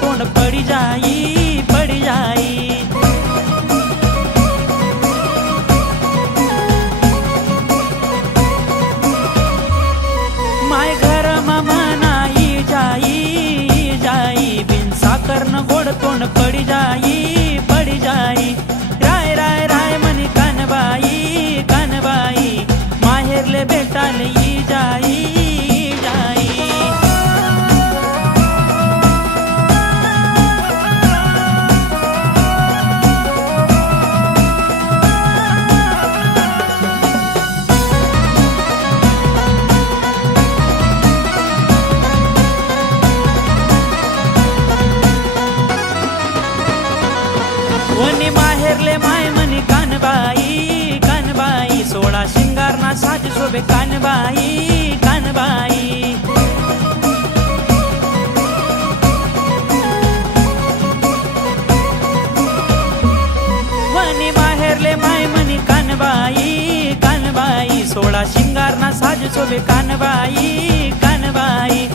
तोंड पड़ी जाई पड़ी जाई। माय घर मनाई जाई जाई बिन साकर न गोड तोंड पड़ी जाई पड़ी जाई। राय राय राय मनी कानबाई कानबाई माहेरले भेटाले ई जाई जाई। वनी माहेरले माय मनी कानबाई कानबाई सोळा शिंगारना साज शोभे कानबाई कानबाई। वनी माहेरले माय मनी कानबाई कानबाई सोळा शिंगारना साज शोभे कानबाई कानबाई।